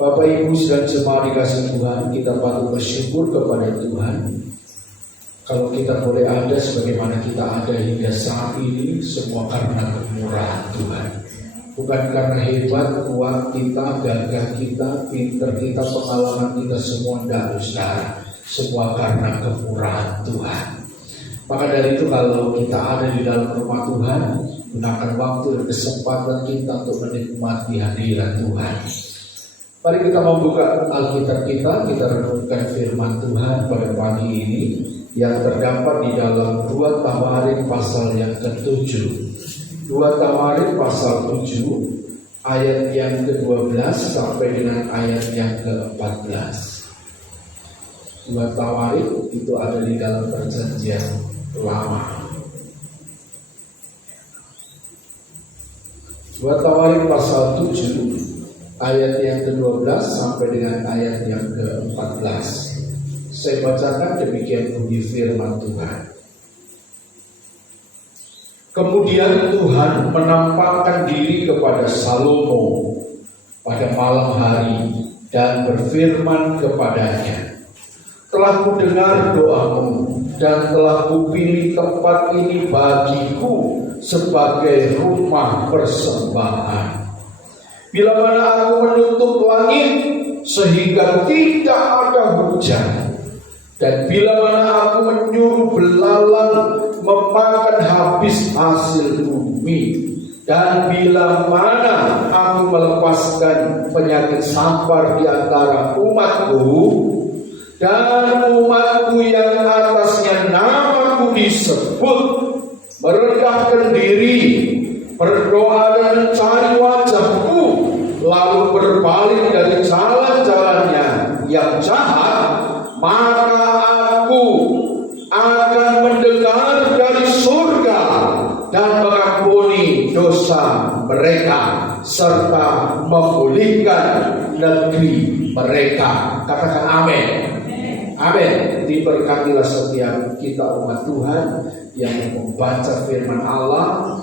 Bapak Ibu dan jemaat dikasih Tuhan, kita patut bersyukur kepada Tuhan. Kalau kita boleh ada sebagaimana kita ada hingga saat ini, semua karena kemurahan Tuhan. Bukan karena hebat, kuat kita, gagah kita, pinter kita, pengalaman kita, semua tidak, saudara. Semua karena kemurahan Tuhan. Maka dari itu kalau kita ada di dalam rumah Tuhan, gunakan waktu dan kesempatan kita untuk menikmati hadirat Tuhan. Mari kita membuka Alkitab kita renungkan firman Tuhan pada pagi ini yang terdapat di dalam 2 Tawarik pasal yang ke-7. 2 Tawarik pasal 7 ayat yang ke-12 sampai dengan ayat yang ke-14. 2 Tawarik itu ada di dalam perjanjian lama. 2 Tawarik pasal 7 ayat yang ke-12 sampai dengan ayat yang ke-14. Saya bacakan demikian bunyi firman Tuhan. Kemudian Tuhan menampakkan diri kepada Salomo pada malam hari dan berfirman kepadanya, telah kudengar doamu dan telah kupilih tempat ini bagiku sebagai rumah persembahan. Bila mana aku menutup langit sehingga tidak ada hujan, dan bila mana aku menyuruh belalang memakan habis hasil bumi, dan bila mana aku melepaskan penyakit sampar di antara umatku, dan umatku yang atasnya namaku disebut merendahkan diri, berdoa dan mencari wajahku, lalu berbalik dari jalan-jalannya yang jahat, maka aku akan mendengar dari surga dan mengampuni dosa mereka serta memulihkan negeri mereka. Katakan amin. Amin. Diberkatilah setiap kita umat Tuhan yang membaca firman Allah,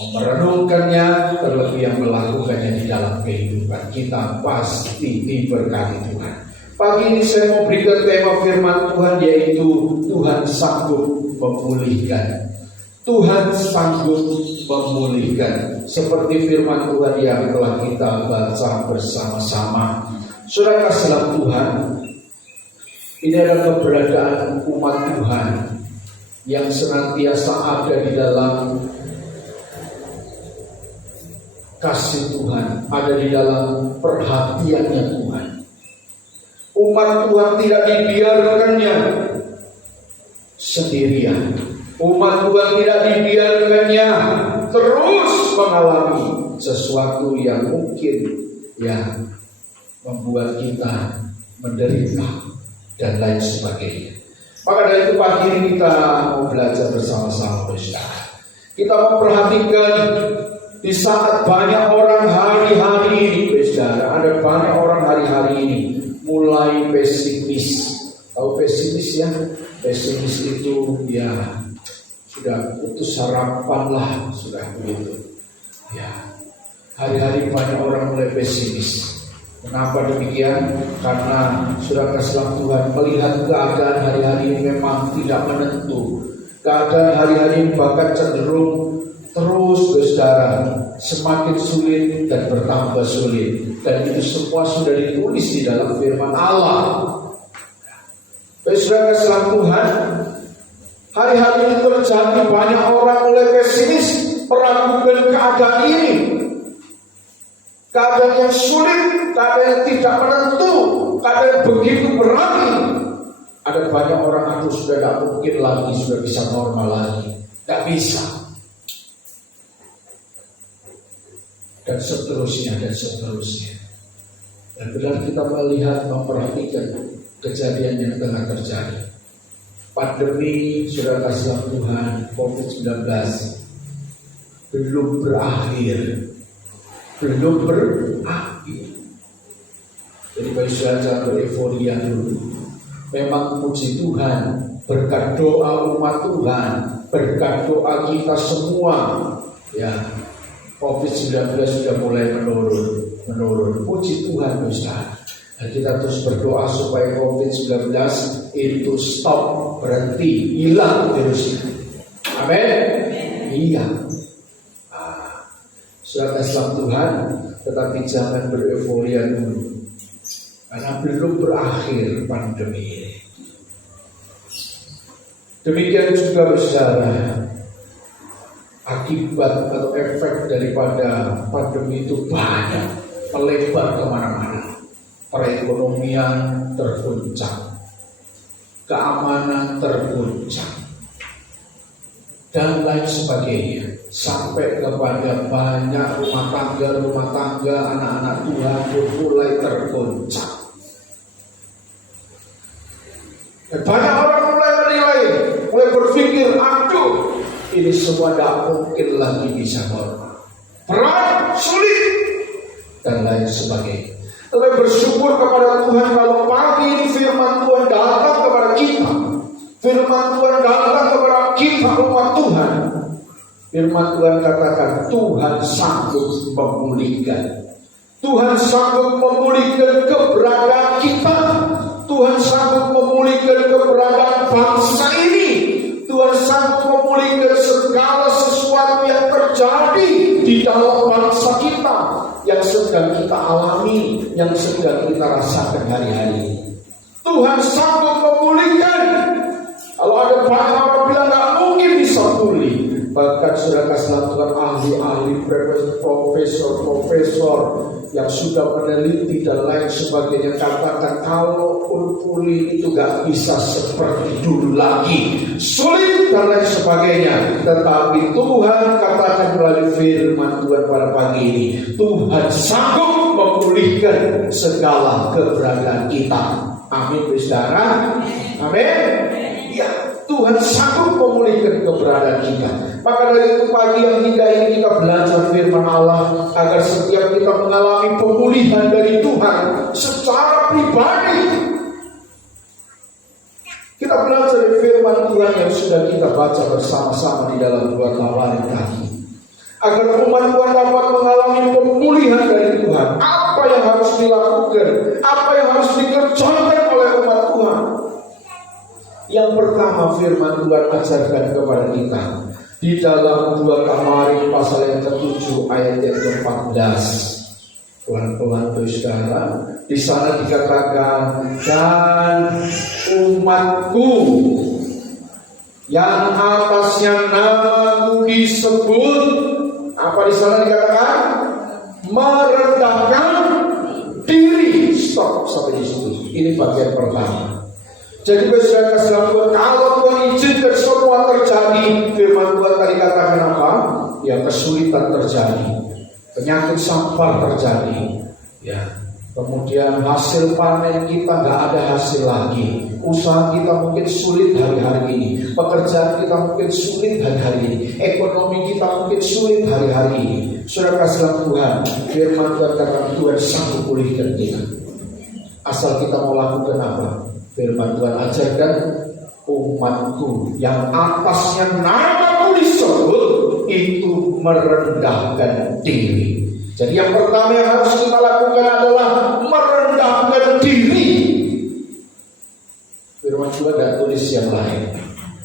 merenungkannya, terlebih yang melakukannya di dalam kehidupan kita, pasti diberkati Tuhan. Pagi ini saya mau berikan tema firman Tuhan, yaitu Tuhan sanggup memulihkan. Tuhan sanggup memulihkan, seperti firman Tuhan yang telah kita baca bersama-sama. Saudara kasih Tuhan, ini adalah keberadaan umat Tuhan yang senantiasa ada di dalam kasih Tuhan, ada di dalam perhatiannya Tuhan. Umat Tuhan tidak dibiarkannya sendirian. Umat Tuhan tidak dibiarkannya terus mengalami sesuatu yang mungkin yang membuat kita menderita dan lain sebagainya. Maka dari itu pagi ini kita mau belajar bersama-sama, saudara. Kita memperhatikan di saat banyak orang hari-hari ini, saudara, ada banyak orang hari-hari ini mulai pesimis. Tahu pesimis ya? Pesimis itu ya sudah putus harapan lah, sudah begitu. Ya, hari-hari banyak orang mulai pesimis. Kenapa demikian? Karena sudah kasih Tuhan melihat keadaan hari-hari ini memang tidak menentu. Keadaan hari-hari ini bahkan cenderung terus, saudara, semakin sulit dan bertambah sulit. Dan itu semua sudah ditulis di dalam firman Allah. Saudara kasih Tuhan, hari-hari ini terjadi banyak orang mulai pesimis, meragukan keadaan ini. Keadaan yang sulit, keadaan yang tidak menentu, keadaan yang begitu berat ini. Ada banyak orang, aduh sudah tidak mungkin lagi, sudah bisa normal lagi. Tidak bisa. Dan seterusnya, dan seterusnya. Dan benar kita melihat, memperhatikan kejadian yang tengah terjadi. Pandemi, sudah kasih Tuhan, COVID-19 belum berakhir. Belum berakhir. Jadi bagi saudara jangan bereforia dulu. Memang puji Tuhan, berkat doa umat Tuhan, berkat doa kita semua, ya COVID-19 sudah mulai menurun. menurun. Puji Tuhan, saudara. Dan kita terus berdoa supaya COVID-19 itu stop, berhenti, hilang virusnya. Amin. Iya. Saudara kasih Tuhan, tetapi jangan bereforia dulu, karena belum berakhir pandemi ini. Demikian juga saudara, akibat atau efek daripada pandemi itu banyak, melebar kemana-mana. Perekonomian terguncang, keamanan terguncang, dan lain sebagainya, sampai kepada banyak rumah tangga, anak-anak Tuhan pun mulai terguncang. Dan banyak orang mulai menilai, mulai berpikir, aduh, ini semua tidak mungkin lagi bisa normal, berat, sulit, dan lain sebagainya. Tetapi bersyukur kepada Tuhan kalau pagi ini firman Tuhan datang kepada kita. Firman Tuhan datang kepada kita umat Tuhan. Firman Tuhan katakan Tuhan sanggup memulihkan. Tuhan sanggup memulihkan keberadaan kita. Tuhan sanggup memulihkan keberadaan bangsa ini. Tuhan sanggup memulihkan segala sesuatu yang terjadi di dalam bangsa kita, yang sedang kita alami, yang sedang kita rasakan hari-hari. Tuhan sanggup memulihkan. Kalau ada banyak orang bilang nggak mungkin bisa pulih, bahkan sudah kasih Tuhan ahli-ahli, profesor yang sudah meneliti dan lain sebagainya katakan kalau pulih itu nggak bisa seperti dulu lagi, sulit dan lain sebagainya. Tetapi Tuhan katakan melalui firman Tuhan pada pagi ini, Tuhan sanggup memulihkan segala keberadaan kita. Amin, saudara. Amin. Ya, Tuhan sanggup memulihkan keberadaan kita. Maka dari itu pagi yang indah ini kita belajar firman Allah, agar setiap kita mengalami pemulihan dari Tuhan secara pribadi. Kita belajar dari firman Tuhan yang sudah kita baca bersama-sama di dalam 2 Tawarik tadi, agar umat Tuhan dapat mengalami pemulihan dari Tuhan. Apa yang harus dilakukan, apa yang harus dikerjakan oleh umat Tuhan? Yang pertama firman Tuhan ajarkan kepada kita di dalam 2 Tawarik pasal yang ke-7 ayat yang ke-14. Pelan-pelan saudara, di sana dikatakan, dan umatku yang atasnya namaku disebut, apa di sana dikatakan? Merendahkan diri. Stop sampai di situ. Ini bagian pertama. Jadi saudara selalu, kalau Tuhan izinkan semua terjadi, firman Tuhan tadi katakan apa? Ya, kesulitan terjadi, penyakit sampar terjadi, ya, kemudian hasil panen kita nggak ada hasil lagi, usaha kita mungkin sulit hari-hari ini, pekerjaan kita mungkin sulit hari-hari ini, ekonomi kita mungkin sulit hari-hari ini. Saudara kasih Tuhan, firman Tuhan katakan Tuhan sanggup pulihkan kita, asal kita mau lakukan apa? Firman Tuhan ajarkan, umatku yang atasnya namaku disebut itu merendahkan diri. Jadi yang pertama yang harus kita lakukan adalah merendahkan diri. Firman Tuhan tidak tulis yang lain,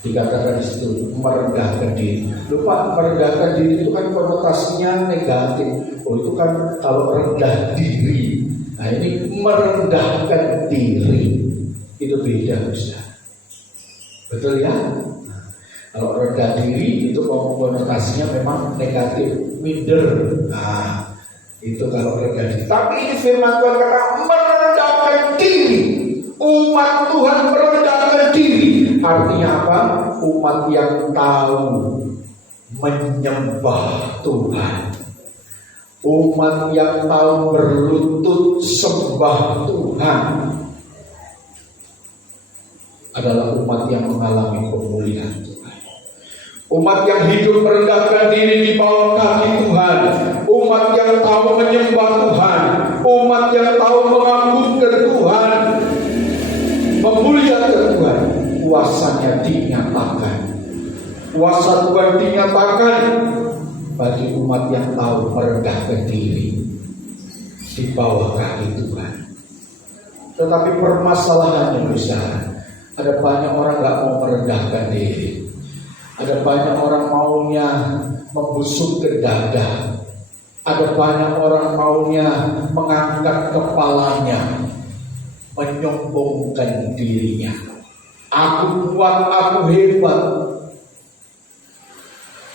dikatakan di situ merendahkan diri. Lupa, merendahkan diri itu kan konotasinya negatif. Oh, itu kan kalau rendah diri. Nah, ini merendahkan diri. Itu beda, Ustaz. Betul ya? Kalau rendah diri itu konotasinya memang negatif, minder. Nah, itu kalau rendah diri. Tapi ini firman Tuhan kata merendahkan diri. Umat Tuhan merendahkan diri. Artinya apa? Umat yang tahu menyembah Tuhan. Umat yang tahu berlutut sembah Tuhan adalah umat yang mengalami pemulihan Tuhan. Umat yang hidup merendahkan diri di bawah kaki Tuhan. Umat yang tahu menyembah Tuhan. Umat yang tahu mengagungkan Tuhan, memuliakan Tuhan. Kuasanya dinyatakan. Kuasa Tuhan dinyatakan bagi umat yang tahu merendahkan diri. di bawah kaki Tuhan. Tetapi permasalahannya besar. Ada banyak orang gak mau merendahkan diri. Ada banyak orang maunya membusuk ke dada. Ada banyak orang maunya mengangkat kepalanya, menyombongkan dirinya. Aku kuat, aku hebat,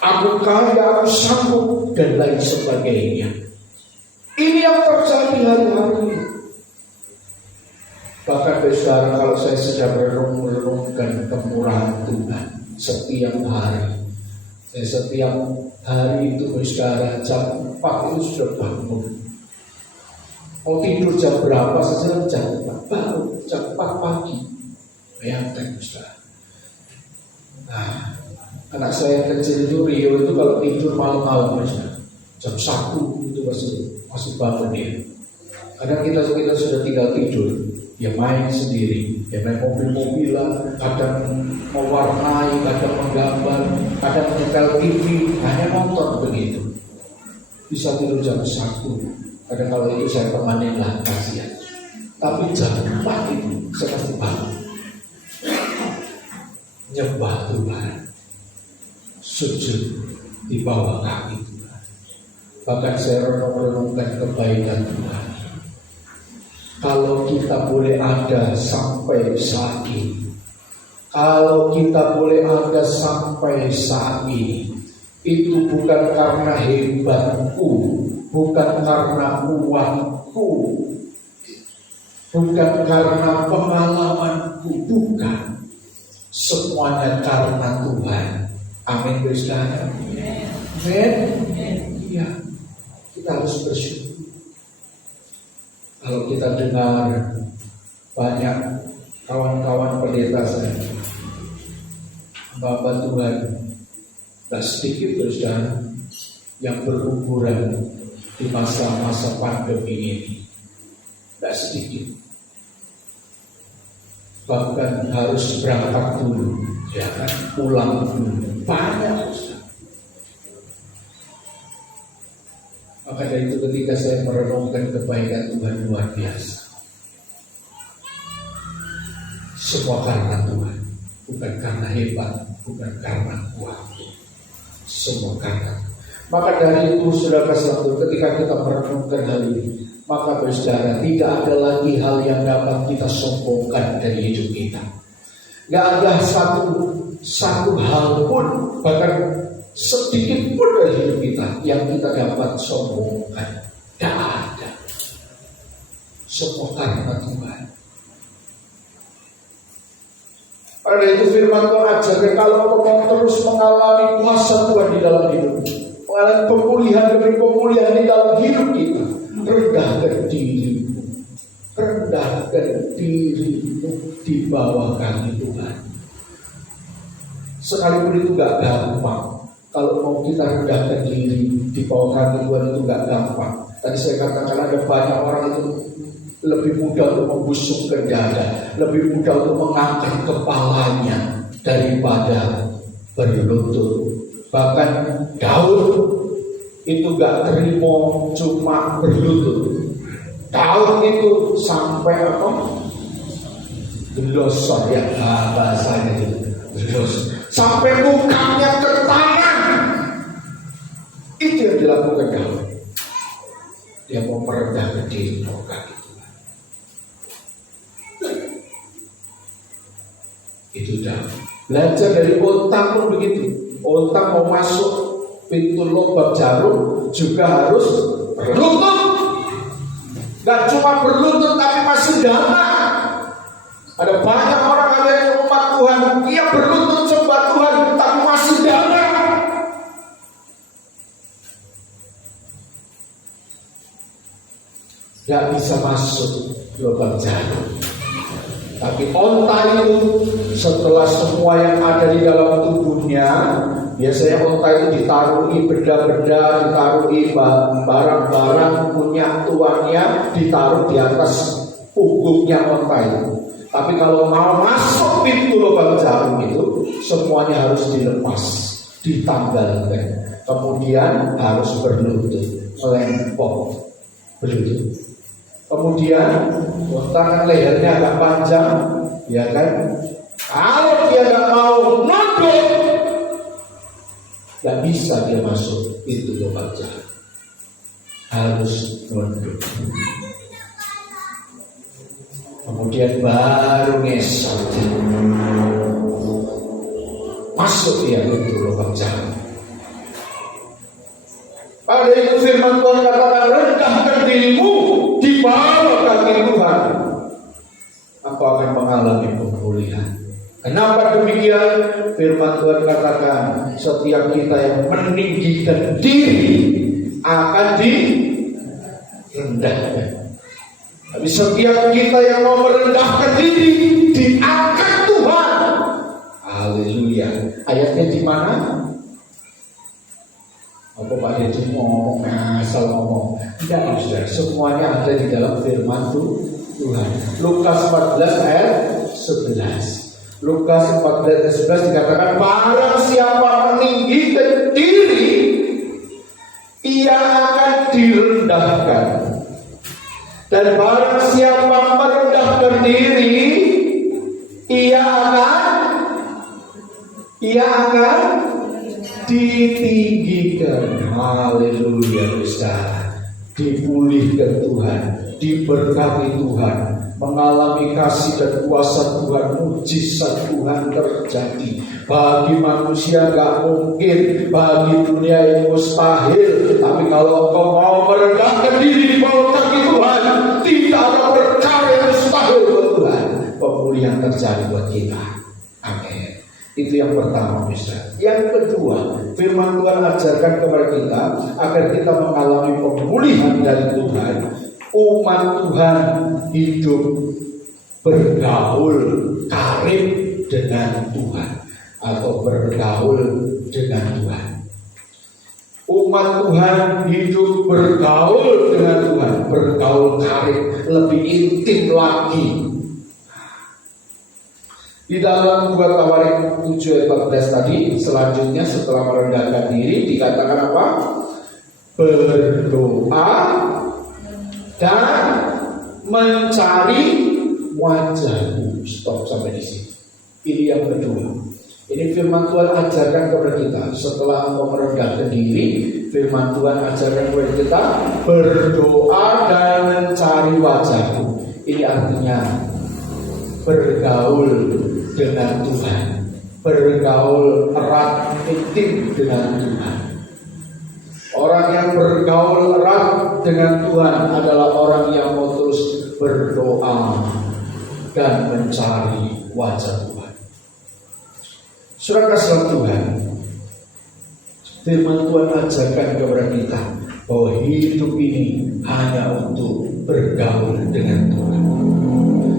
aku kaya, aku sanggup, dan lain sebagainya. Ini yang terjadi hari-hari ini. Bahkan besar, kalau saya sedang merenungkan kemurahan Tuhan setiap hari. Saya setiap hari itu saudara jam 4 itu sudah bangun. Mau tidur jam berapa saja jam 4 baru jam 4 pagi. Bayangkan saudara. Nah, anak saya yang kecil itu Rio itu kalau tidur malam-malam saudara. Jam 1 itu masih bangun dia. Kadang kita sudah tinggal tidur. Dia main sendiri, dia main mobil-mobilan, kadang mewarnai, kadang menggambar, kadang menyetel TV, hanya nonton begitu. Bisa tidur jam 1, kadang kalau itu saya temanin lah, kasihan. Tapi jam 4 itu saya pasti bangun. Nyembah Tuhan, sujud di bawah kaki Tuhan. Bahkan saya renung-renungkan kebaikan Tuhan. Kalau kita boleh ada sampai saat ini, kalau kita boleh ada sampai saat ini, itu bukan karena hebatku, bukan karena uangku, bukan karena pengalamanku, bukan. Semuanya karena Tuhan. Amin, saudara. Amin. Iya, kita harus bersyukur. Kalau kita dengar banyak kawan-kawan pendeta saya, Bapak Tuhan, tak sedikit saudara yang berguguran di masa-masa pandemi ini, tak sedikit. Bahkan harus berangkat dulu, ya kan, pulang dulu, banyak saudara. Maka dari itu ketika saya merenungkan kebaikan Tuhan luar biasa. Semua karena Tuhan, bukan karena hebat, bukan karena kuat. Semua karena. Maka dari itu saudara satu, ketika kita merenungkan hal ini, maka saudara tidak ada lagi hal yang dapat kita sombongkan dari hidup kita. Gak ada satu hal pun, bahkan sedikit pun dari hidup kita yang kita dapat sombongkan. Tidak ada. Semua karena Tuhan. Pada itu firman Tuhan ajarkan, kalau mau terus mengalami kuasa Tuhan di dalam hidup, mengalami pemulihan demi pemulihan di dalam hidup kita, rendahkan dirimu, rendahkan dirimu di bawah kaki Tuhan. Sekalipun itu gak gampang. Kalau mau kita rendahkan diri di bawah kaki Tuhan itu gak gampang. Tadi saya katakan ada banyak orang itu lebih mudah untuk membusukkan dada, lebih mudah untuk mengangkat kepalanya daripada berlutut. Bahkan Daud itu gak terima cuma berlutut. Daud itu sampai apa? Gelosor ya, bahasanya itu gelosor. Sampai mukanya ke tanah. Itu yang dilakukan Daud. Dia mau merendahkan diri bawah kaki Tuhan. Itu Daud. Belajar dari Otang pun begitu. Otang mau masuk pintu lubang jarum juga harus berlutut. Gak cuma berlutut tapi masih damai. Ada banyak orang ada yang umat Tuhan, ia berlutut sembah Tuhan tapi masih damai. Gak bisa masuk lubang jarum. Tapi onta itu setelah semua yang ada di dalam tubuhnya, biasanya onta itu ditaruhi benda-benda, ditaruhi barang-barang punya tuannya, ditaruh di atas punggungnya onta itu. Tapi kalau mau masuk pintu lubang jarum itu, semuanya harus dilepas, ditanggalkan. Kemudian harus berlutut, melempok berlutut. kemudian tangan lehernya agak panjang, ya kan? Kalau dia nggak mau nunduk, nggak bisa dia masuk pintu lubang jahat. Harus nunduk. Kemudian baru ngesot, masuk dia pintu lubang jahat. Pada itu firman Tuhan katakan, rendahkan dirimu di bawah kaki Tuhan, aku akan mengalami pemulihan. Kenapa demikian? Firman Tuhan katakan, setiap kita yang meninggikan diri akan direndahkan. Tapi setiap kita yang mau merendahkan diri diangkat Tuhan. Haleluya. Ayatnya di mana? Apa Pak Deddy ngomong asal ngomong? Tidak, saudara. Semuanya ada di dalam firman Tuhan. Lukas 14 ayat 11. Lukas 14 ayat 11 dikatakan, barang siapa meninggikan diri, ia akan direndahkan. Dan barang siapa merendahkan diri, ia akan ditinggikan. Haleluya, saudara. Dipulihkan Tuhan, diberkati Tuhan, mengalami kasih dan kuasa Tuhan, mujizat Tuhan terjadi. Bagi manusia gak mungkin, bagi dunia ini mustahil. Tapi kalau engkau mau merendahkan diri di bawah kaki Tuhan, tidak ada perkara yang mustahil buat Tuhan. Pemulihan terjadi buat kita. Amin. Itu yang pertama, bisa. Yang kedua, firman Tuhan ajarkan kepada kita agar kita mengalami pemulihan dari Tuhan. Umat Tuhan hidup bergaul karib dengan Tuhan atau bergaul dengan Tuhan. Umat Tuhan hidup bergaul dengan Tuhan, bergaul karib, lebih intim lagi. Di dalam 2 Tawarik 7 ayat 14 tadi, selanjutnya setelah merendahkan diri dikatakan apa? Berdoa dan mencari wajahmu. Stop sampai di sini. Ini yang kedua. Ini firman Tuhan ajarkan kepada kita. Setelah engkau merendahkan diri, firman Tuhan ajarkan kepada kita berdoa dan mencari wajahmu. Ini artinya bergaul dengan Tuhan, bergaul erat intim dengan Tuhan. Orang yang bergaul erat dengan Tuhan adalah orang yang mau terus berdoa dan mencari wajah Tuhan. Saudara kasih Tuhan, firman Tuhan ajarkan kepada kita bahwa hidup ini hanya untuk bergaul dengan Tuhan.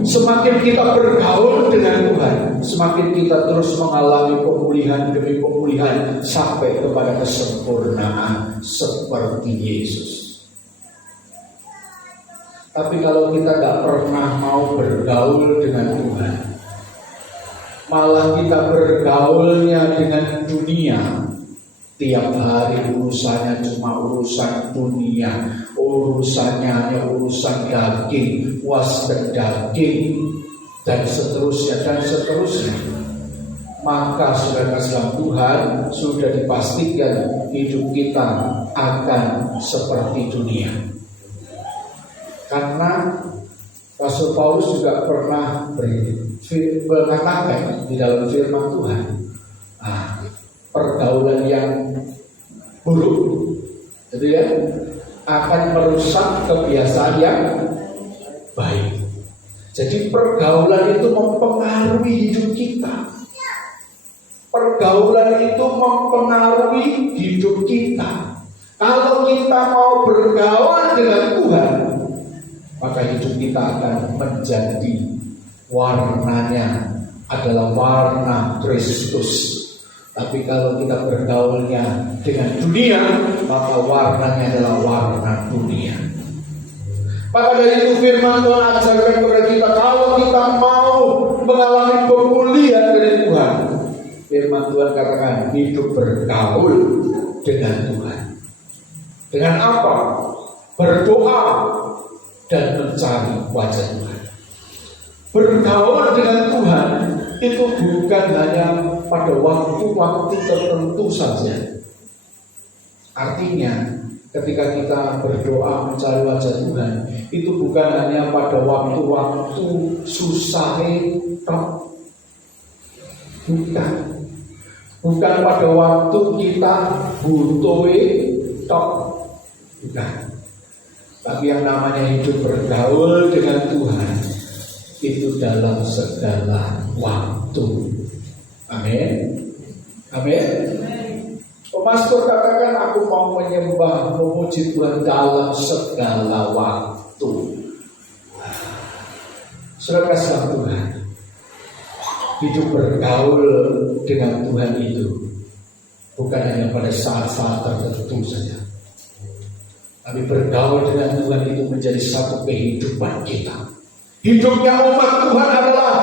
Semakin kita bergaul dengan Tuhan, semakin kita terus mengalami pemulihan demi pemulihan sampai kepada kesempurnaan seperti Yesus. Tapi kalau kita gak pernah mau bergaul dengan Tuhan, malah kita bergaulnya dengan dunia, tiap hari urusannya cuma urusan dunia, urusannya hanya urusan daging, puas dan daging, dan seterusnya dan seterusnya. Maka saudara sekalian, Tuhan sudah dipastikan hidup kita akan seperti dunia. Karena Rasul Paulus juga pernah mengatakan di dalam firman Tuhan, pergaulan yang buruk itu ya akan merusak kebiasaan yang baik. Jadi pergaulan itu mempengaruhi hidup kita. Pergaulan itu mempengaruhi hidup kita. Kalau kita mau bergaul dengan Tuhan, maka hidup kita akan menjadi warnanya adalah warna Kristus. Tapi kalau kita bergaulnya dengan dunia, maka warnanya adalah warna dunia. Maka dari itu firman Tuhan ajarkan kepada kita, kalau kita mau mengalami pemulihan dari Tuhan, firman Tuhan katakan hidup bergaul dengan Tuhan. Dengan apa? Berdoa dan mencari wajah Tuhan. Bergaul dengan Tuhan itu bukan hanya pada waktu-waktu tertentu saja. Artinya ketika kita berdoa mencari wajah Tuhan, itu bukan hanya pada waktu-waktu susah tok. Bukan pada waktu kita butuh tok. Bukan. Tapi yang namanya hidup bergaul dengan Tuhan itu dalam segala waktu. Amin. Amin. Pemastor katakan, aku mau menyembah, memuji Tuhan dalam segala waktu. Saudara kasih Tuhan, hidup bergaul dengan Tuhan itu bukan hanya pada saat-saat tertentu saja, tapi bergaul dengan Tuhan itu menjadi satu kehidupan kita. Hidupnya umat Tuhan adalah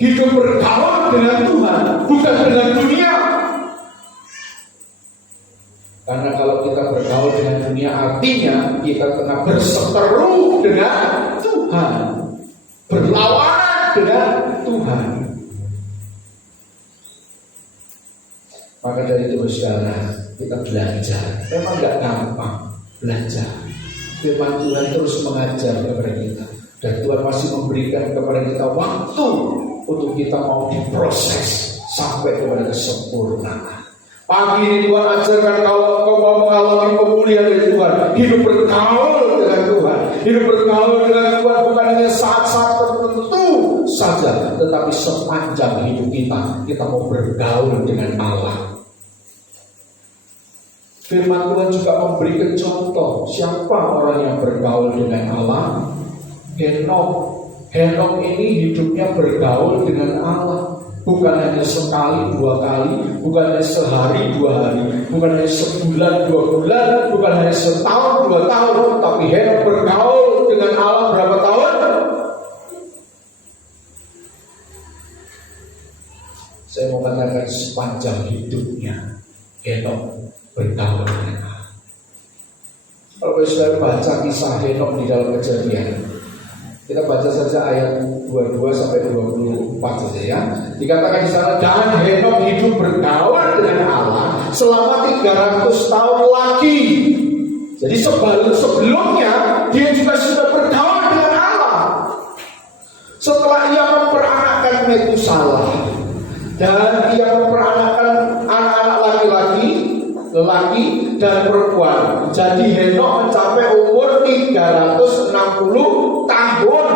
hidup bergaul dengan Tuhan, bukan dengan dunia. Karena kalau kita bergaul dengan dunia, artinya kita tengah berseteru dengan Tuhan, berlawanan dengan Tuhan. Maka dari itu saudara, kita belajar. Memang gak gampang belajar. Firman Tuhan terus mengajar kepada kita. Dan Tuhan masih memberikan kepada kita waktu untuk kita mau diproses sampai kepada kesempurnaan. Pagi ini Tuhan ajarkan, kalau kau mau mengalami pemulihan dari Tuhan, hidup bergaul dengan Tuhan. Hidup bergaul dengan Tuhan bukan hanya saat-saat tertentu saja, tetapi sepanjang hidup kita mau bergaul dengan Allah. Firman Tuhan juga memberikan contoh siapa orang yang bergaul dengan Allah. Henok ini hidupnya bergaul dengan Allah. Bukan hanya sekali, dua kali, bukan hanya sehari, 2 hari, bukan hanya sebulan, 2 bulan, bukan hanya setahun, 2 tahun, tapi Henok bergaul dengan Allah berapa tahun? Saya mau katakan sepanjang hidupnya Henok bergaul dengan Allah. Kalau saya baca kisah Henok di dalam Kejadian, kita baca saja ayat 22 sampai 24 saja ya. Dikatakan di sana, dan Henok hidup bergaul dengan Allah selama 300 tahun lagi. Jadi sebelumnya dia juga sudah bergaul dengan Allah. Setelah ia memperanakkan Metusalah dan ia memperanakkan anak-anak laki-laki dan perempuan. Jadi Henok mencapai umur 360 tahun.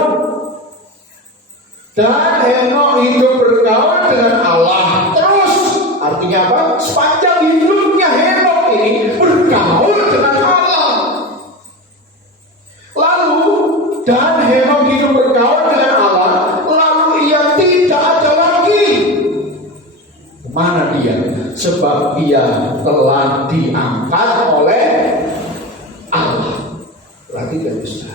Dan Henok hidup bergaul dengan Allah terus. Artinya apa? Sepanjang hidupnya Henok ini bergaul dengan Allah. Lalu dan Henok hidup bergaul dengan Allah, lalu ia tidak ada lagi. Mana dia? Sebab ia telah diangkat oleh Allah. Perhatikan bisa.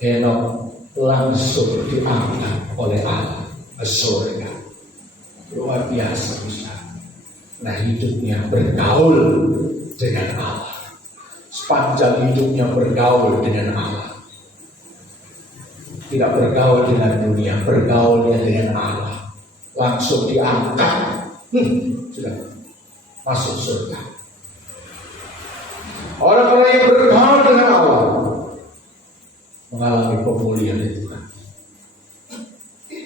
Henok langsung diangkat oleh Allah ke surga. Luar biasa bisa. Nah, hidupnya bergaul dengan Allah. Sepanjang hidupnya bergaul dengan Allah. Tidak bergaul dengan dunia, bergaulnya dengan Allah. Langsung diangkat, sudah masuk surga. Orang-orang yang bergaul dengan Allah mengalami pemulihan itu kan,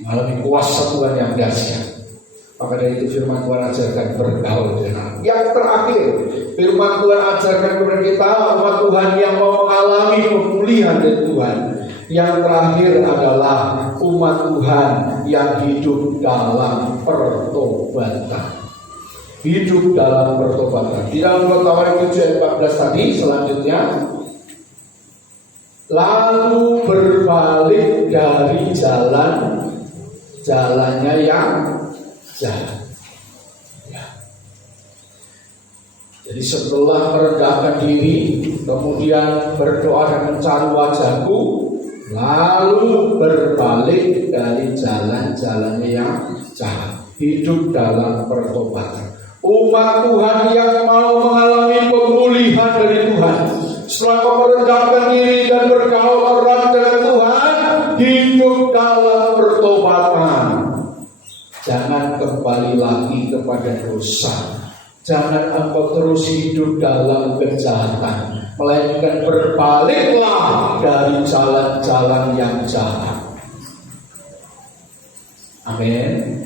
mengalami kuasa Tuhan yang dahsyat. Maka dari itu firman Tuhan ajarkan bergaul dengan Allah. Yang terakhir, firman Tuhan ajarkan kepada kita umat Tuhan yang mau mengalami pemulihan dari Tuhan. Yang terakhir adalah umat Tuhan yang hidup dalam pertobatan. Hidup dalam pertobatan. Di dalam 2 Tawarik 7 ayat 14 tadi selanjutnya, lalu berbalik dari jalannya yang jahat. Ya. Jadi setelah merendahkan diri, kemudian berdoa dan mencari wajahku, lalu berbalik dari jalan-jalannya yang jahat. Hidup dalam pertobatan. Umat Tuhan yang mau mengalami pemulihan dari Tuhan, Setelah kau merendahkan diri dan bergaul erat dengan Tuhan, hidup dalam pertobatan. Jangan kembali lagi kepada dosa. Jangan engkau terus hidup dalam kejahatan, melainkan berbaliklah dari jalan-jalan yang jahat. Amin.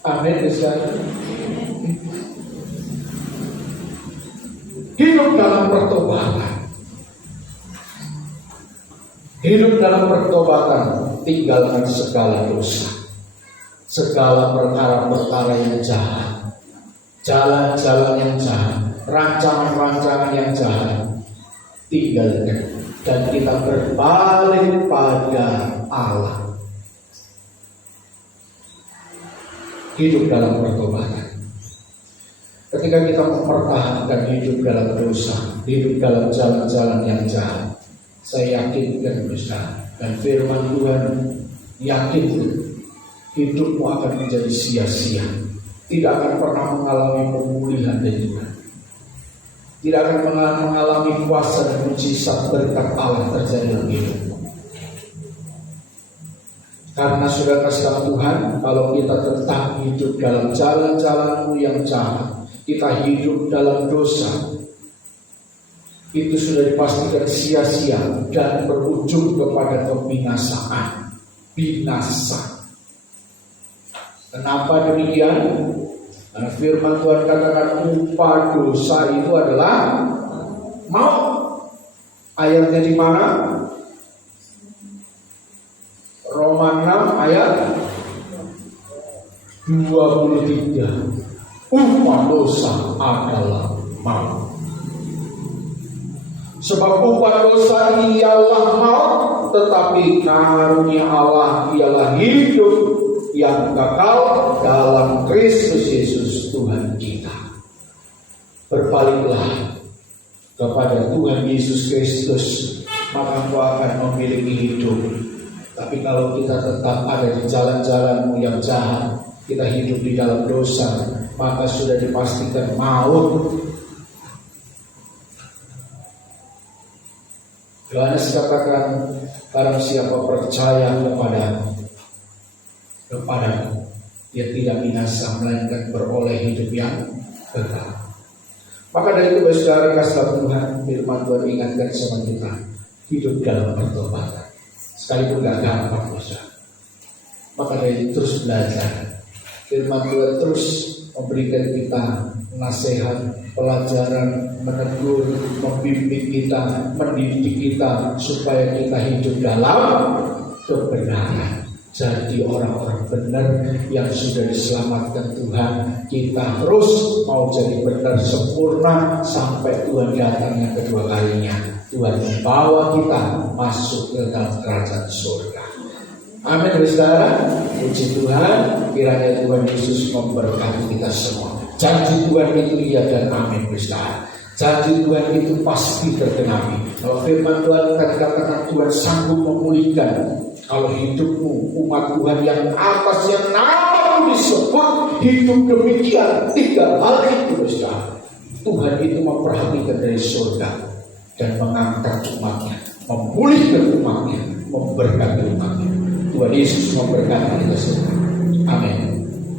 Amin. Hidup dalam pertobatan. Hidup dalam pertobatan, tinggalkan segala dosa, segala perkara-perkara yang jahat, jalan-jalan yang jahat, rancangan-rancangan yang jahat, tinggalkan dan kita berbalik pada Allah. Hidup dalam pertobatan. Ketika kita mempertahankan hidup dalam dosa, hidup dalam jalan-jalan yang jahat, saya yakin dan besar, dan firman Tuhan yakin hidupmu akan menjadi sia-sia. Tidak akan pernah mengalami pemulihan dan iman. Tidak akan mengalami kuasa dan mujizat berkat Allah terjadi dalam hidupmu. Karena sudah kasih Tuhan, kalau kita tetap hidup dalam jalan-jalanmu yang jahat, kita hidup dalam dosa, itu sudah dipastikan sia-sia dan berujung kepada kebinasaan. Binasa. Kenapa demikian? Karena firman Tuhan katakan upah dosa itu adalah maut. Ayatnya di mana? Roma 6 ayat 23. Upah dosa adalah maut. Sebab upah dosa ialah maut, tetapi karunia Allah ialah hidup yang kekal dalam Kristus Yesus Tuhan kita. Berbaliklah kepada Tuhan Yesus Kristus, maka engkau akan memiliki hidup. Tapi kalau kita tetap ada di jalan-jalanmu yang jahat, kita hidup di dalam dosa, maka sudah dipastikan maut. Yohanes katakan, barang siapa percaya kepada dia tidak binasa, melainkan beroleh hidup yang kekal. Maka dari itu saudara kasih Tuhan, firman Tuhan ingatkan sama kita, hidup dalam pertobatan. Sekalipun gak gampang saudara. Maka dari itu terus belajar. Firman Tuhan terus memberikan kita nasihat, pelajaran, menegur, membimbing kita, mendidik kita supaya kita hidup dalam kebenaran. Jadi orang-orang benar yang sudah diselamatkan Tuhan, kita terus mau jadi benar sempurna sampai Tuhan datang yang kedua kalinya. Tuhan membawa kita masuk ke dalam kerajaan surga. Amin saudara. Puji Tuhan, kiranya Tuhan Yesus memberkati kita semua. Janji Tuhan itu iya dan amin saudara. Janji Tuhan itu pasti tergenapi. Kalau firman Tuhan katakan Tuhan sanggup memulihkan. Kalau hidupmu umat Tuhan yang atas yang nama disebut hidup demikian, 3 hal itu saudara. Tuhan itu memperhatikan dari surga dan mengangkat umatnya, memulihkan umatnya, memberkati umatnya. Tuhan Yesus memberkati kita semua. Amin.